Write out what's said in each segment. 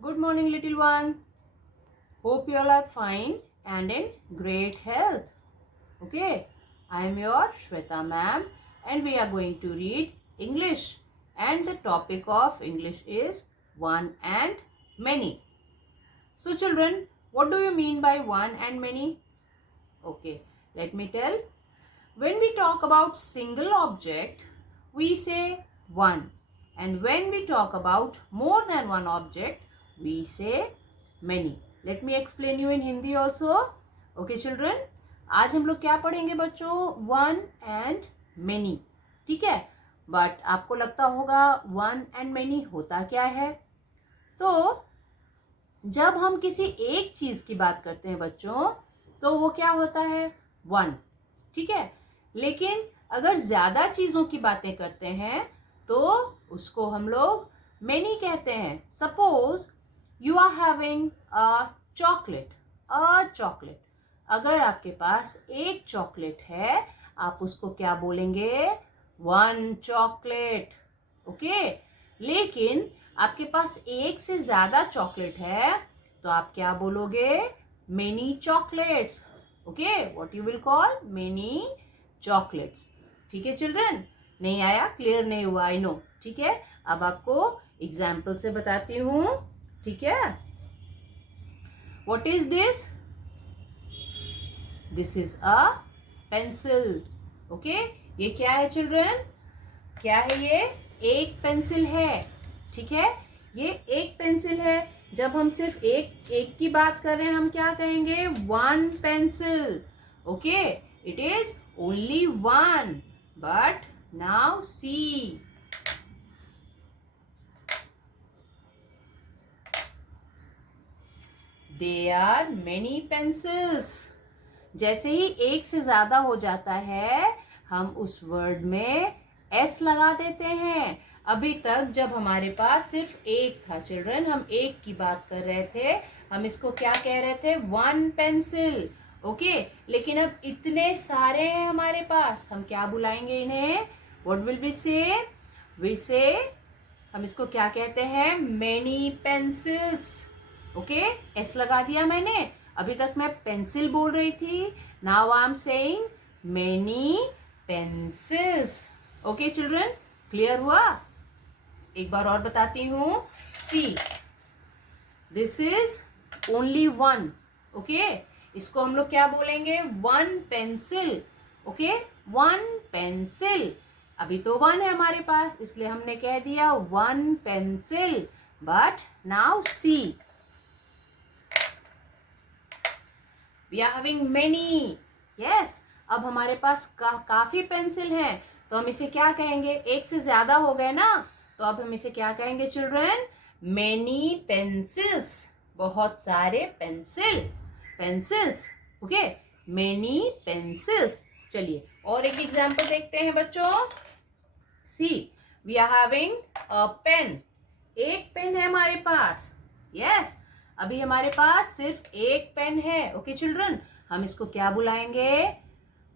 Good morning, little one. Hope you all are fine and in great health. Okay, I am your Shweta ma'am and we are going to read English. And the topic of English is one and many. So children, what do you mean by one and many? Okay, let me tell. When we talk about single object, we say one. And when we talk about more than one object, we say many. Let me explain you in Hindi also. Okay children, आज हम लोग क्या पढ़ेंगे बच्चों? One and many. ठीक है? But आपको लगता होगा one and many होता क्या है? तो जब हम किसी एक चीज की बात करते हैं बच्चों, तो वो क्या होता है? वन. ठीक है? लेकिन अगर ज्यादा चीजों की बातें करते हैं तो उसको हम लोग मेनी कहते हैं. Suppose you are having a chocolate. अगर आपके पास एक चॉकलेट है, आप उसको क्या बोलेंगे? One chocolate. ओके. लेकिन आपके पास एक से ज्यादा चॉकलेट है तो आप क्या बोलोगे? Many chocolates. Okay, what you will call? Many chocolates. ठीक है चिल्ड्रन? नहीं आया? क्लियर नहीं हुआ? I know. ठीक है, अब आपको एग्जाम्पल से बताती हूँ. ठीक है? What is this? This is a pencil. Okay, ये क्या है चिल्ड्रन? क्या है ये? एक पेंसिल है. ठीक है, ये एक पेंसिल है. जब हम सिर्फ एक की बात कर रहे हैं, हम क्या कहेंगे? One pencil. Okay, it is only one. But now see. There are many pencils. जैसे ही एक से ज्यादा हो जाता है, हम उस वर्ड में एस लगा देते हैं. अभी तक जब हमारे पास सिर्फ एक था चिल्ड्रन, हम एक की बात कर रहे थे, हम इसको क्या कह रहे थे? One pencil. ओके, लेकिन अब इतने सारे हैं हमारे पास, हम क्या बुलाएंगे इन्हें? व्हाट विल बी से? वी से, हम इसको क्या कहते हैं? Many pencils. ओके, एस लगा दिया मैंने. अभी तक मैं पेंसिल बोल रही थी. Now I am saying many pencils. Okay children, clear हुआ? एक बार और बताती हूँ. See, this is only one. Okay, इसको हम लोग क्या बोलेंगे? One pencil. Okay, one pencil. अभी तो वन है हमारे पास, इसलिए हमने कह दिया one pencil. But now see, we are having many. Yes, अब हमारे पास काफी पेंसिल हैं, तो हम इसे क्या कहेंगे? एक से ज्यादा हो गए ना, तो अब हम इसे क्या कहेंगे चिल्ड्रन? Many pencils. बहुत सारे पेंसिल्स. Okay, many pencils. चलिए और एक एग्जाम्पल देखते हैं बच्चों. See, we are having a pen. एक पेन है हमारे पास. यस, अभी हमारे पास सिर्फ एक पेन है. ओके चिल्ड्रन, हम इसको क्या बुलाएंगे?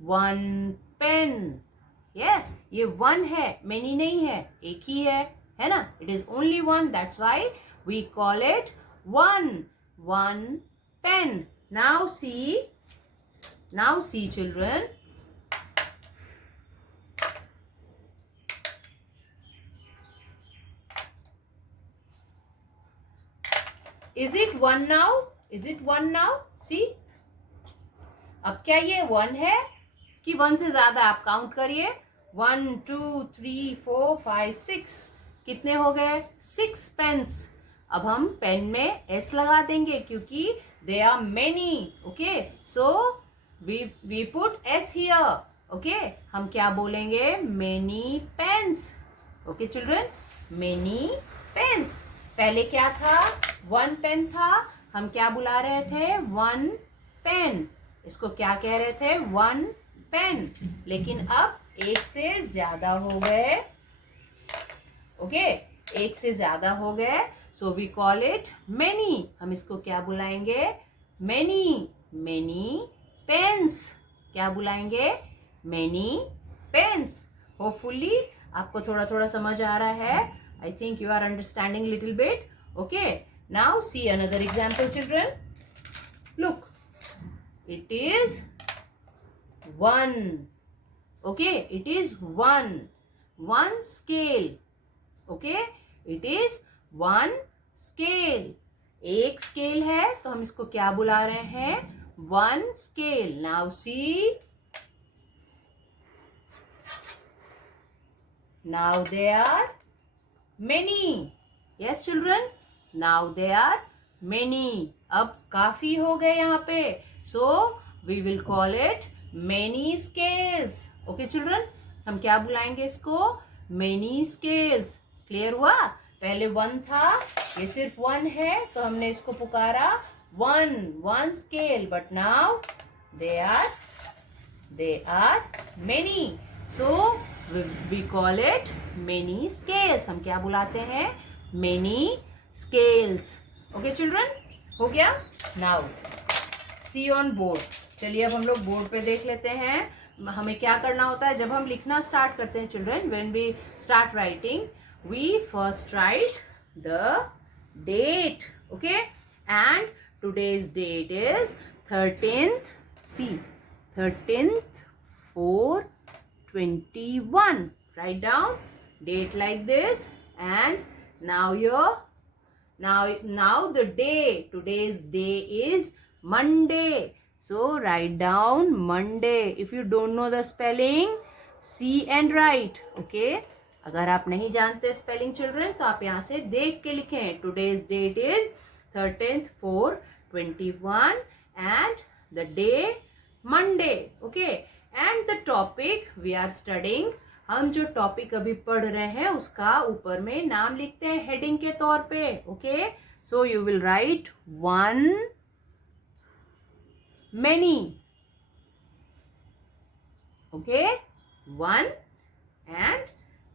One pen. यस, ये वन है, मेनी नहीं है, एक ही है ना? It is only one. That's why we call it one pen. Now see children. Is it one now? See, अब क्या ये वन है कि वन से ज्यादा? आप काउंट करिए. 1 2 3 4 5 6. कितने हो गए? 6 पेन्स. अब हम पेन में एस लगा देंगे क्योंकि they are many. Okay, so we put S here. Okay, हम क्या बोलेंगे? Many pens. Okay children, many pens. पहले क्या था? वन पेन था, हम क्या बुला रहे थे? One pen. इसको क्या कह रहे थे? One pen. लेकिन अब एक से ज्यादा हो गए. ओके, एक से ज्यादा हो गए, so we call it many. हम इसको क्या बुलाएंगे? Many pens. क्या बुलाएंगे? Many pens. होपफुली आपको थोड़ा थोड़ा समझ आ रहा है. I think you are understanding little bit. Okay, Now see another example, children. Look, it is 1. Okay, it is 1. 1 scale. Okay, it is 1 scale. एक स्केल है तो हम इसको क्या बुला रहे हैं? 1 scale. Now see. Now there are many. Yes, children. Now there are many. अब काफी हो गए यहाँ पे. So we will call it many scales. Okay, children. हम क्या बुलाएंगे इसको? Many scales. क्लियर हुआ? पहले 1 था, ये सिर्फ 1 है तो हमने इसको पुकारा 1 scale. But now they are many. So we call it many scales. हम क्या बुलाते हैं? Many scales. Okay, children? हो गया? Now see on board. चलिए अब हम लोग बोर्ड पे देख लेते हैं. हमें क्या करना होता है जब हम लिखना स्टार्ट करते हैं children? When we start writing, we first write the date. Okay, and today's date is 13th. See, 13th 4/21. Write down date like this. And now now the day. Today's day is Monday. So write down Monday. If you don't know the spelling, see and write. Okay. अगर आप नहीं जानते spelling children तो आप यहाँ से देख के लिखें. Today's date is 13th 4/21 and the day Monday. Okay. And the topic we are studying. हम जो टॉपिक अभी पढ़ रहे हैं उसका ऊपर में नाम लिखते हैं हेडिंग के तौर पे. Okay. So you will write 1 many. Okay, 1 and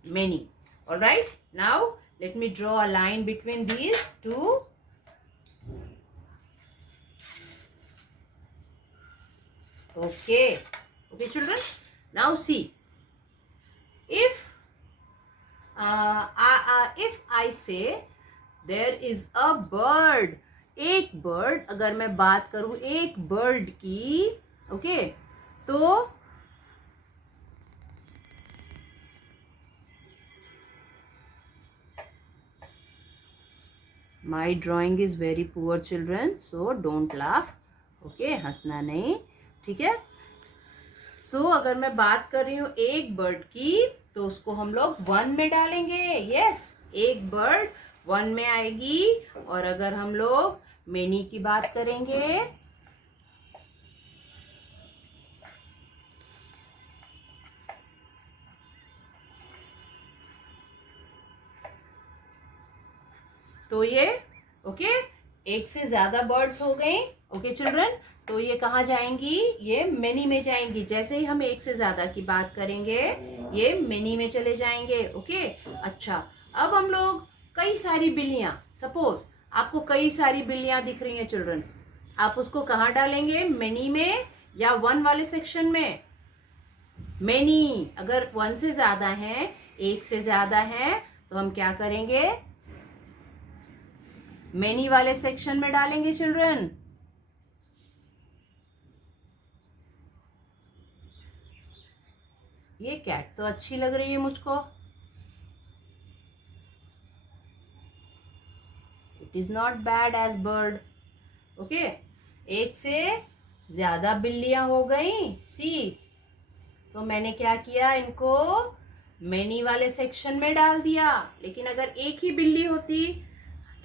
many. All right. Now let me draw a line between these two. Okay. Okay, children. Now see. If I say there is a bird. एक bird, अगर मैं बात करूं एक bird की, okay, तो माई drawing is very poor children, so don't laugh. Okay, हंसना नहीं, ठीक है. सो अगर मैं बात कर रही हूं एक बर्ड की तो उसको हम लोग 1 में डालेंगे. यस, एक बर्ड 1 में आएगी. और अगर हम लोग मेनी की बात करेंगे तो ये ओके, एक से ज्यादा बर्ड्स हो गई. ओके चिल्ड्रन, तो ये कहाँ जाएंगी? ये मेनी में जाएंगी. जैसे ही हम एक से ज्यादा की बात करेंगे ये मेनी में चले जाएंगे. ओके. अच्छा, अब हम लोग कई सारी बिल्लियां, सपोज आपको कई सारी बिल्लियां दिख रही हैं चिल्ड्रन, आप उसको कहाँ डालेंगे? मेनी में या 1 वाले सेक्शन में? मेनी. अगर 1 से ज्यादा है, एक से ज्यादा है, तो हम क्या करेंगे? मेनी वाले सेक्शन में डालेंगे चिल्ड्रन. ये कैट तो अच्छी लग रही है मुझको. It is not bad as bird. Okay. एक से ज्यादा बिल्लियां हो गई. सी, तो मैंने क्या किया? इनको मेनी वाले सेक्शन में डाल दिया. लेकिन अगर एक ही बिल्ली होती,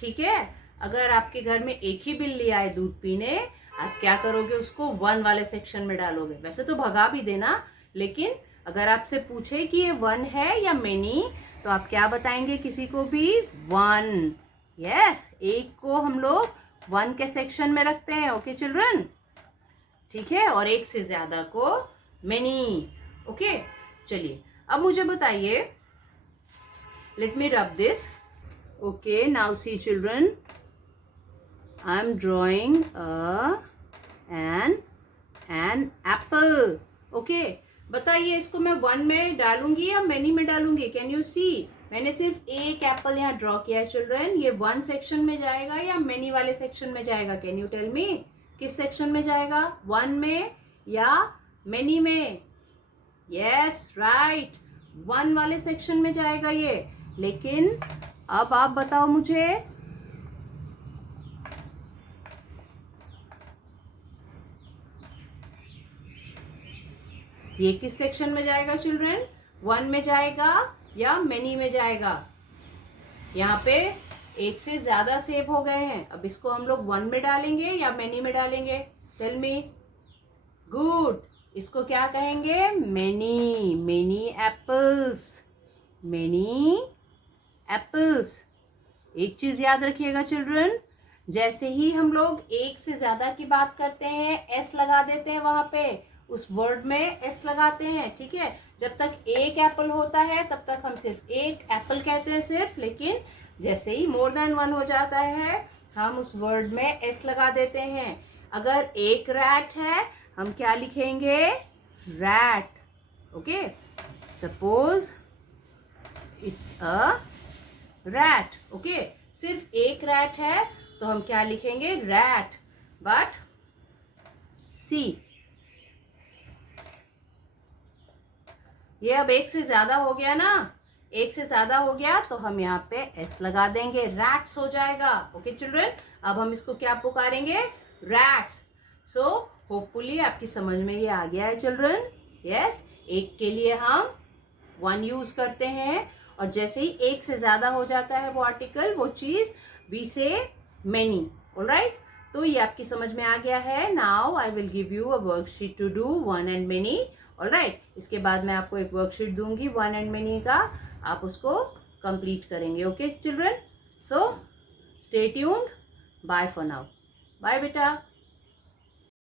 ठीक है, अगर आपके घर में एक ही बिल्ली आए दूध पीने, आप क्या करोगे? उसको 1 वाले सेक्शन में डालोगे. वैसे तो भगा भी देना, लेकिन अगर आपसे पूछे कि ये 1 है या मेनी, तो आप क्या बताएंगे? किसी को भी 1. यस, एक को हम लोग 1 के सेक्शन में रखते हैं. ओके चिल्ड्रन, ठीक है, और एक से ज्यादा को मेनी. ओके. चलिए अब मुझे बताइए, let me rub this. Okay, now see children, I am drawing an apple. Okay, बताइए इसको मैं 1 में डालूंगी या मेनी में डालूंगी? Can you see? मैंने सिर्फ एक एप्पल यहाँ ड्रॉ किया है चिल्ड्रन। ये 1 सेक्शन में जाएगा या मेनी वाले सेक्शन में जाएगा? Can you tell me? किस सेक्शन में जाएगा? 1 में या मेनी में? यस राइट, 1 वाले सेक्शन में जाएगा ये। लेकिन अब आप बताओ मुझे, ये किस सेक्शन में जाएगा चिल्ड्रन? 1 में जाएगा या मेनी में जाएगा? यहाँ पे एक से ज्यादा सेब हो गए हैं, अब इसको हम लोग 1 में डालेंगे या मेनी में डालेंगे? Tell me. गुड, इसको क्या कहेंगे? Many. Many apples, many apples. एक चीज याद रखिएगा चिल्ड्रन, जैसे ही हम लोग एक से ज्यादा की बात करते हैं एस लगा देते हैं, वहां पे उस वर्ड में एस लगाते हैं, ठीक है। जब तक एक एप्पल होता है तब तक हम सिर्फ एक एप्पल कहते हैं सिर्फ, लेकिन जैसे ही मोर देन 1 हो जाता है हम उस वर्ड में एस लगा देते हैं। अगर एक रैट है हम क्या लिखेंगे? Rat. Okay, suppose it's a rat. Okay, सिर्फ एक रैट है तो हम क्या लिखेंगे? रैट। बट सी, ये अब एक से ज्यादा हो गया ना, एक से ज्यादा हो गया तो हम यहाँ पे एस लगा देंगे, रैट्स हो जाएगा। ओके चिल्ड्रन, अब हम इसको क्या पुकारेंगे? रैट्स। सो होपफुली आपकी समझ में ये आ गया है चिल्ड्रन। यस, एक के लिए हम 1 यूज करते हैं, और जैसे ही एक से ज्यादा हो जाता है वो आर्टिकल, वो चीज, वी से मेनी। ऑलराइट, तो ये आपकी समझ में आ गया है। Now I will give you a worksheet to do 1 and many. All right, इसके बाद मैं आपको एक वर्कशीट दूंगी 1 एंड मेनी का, आप उसको कंप्लीट करेंगे। Okay children, so stay tuned. Bye for now. Bye बेटा।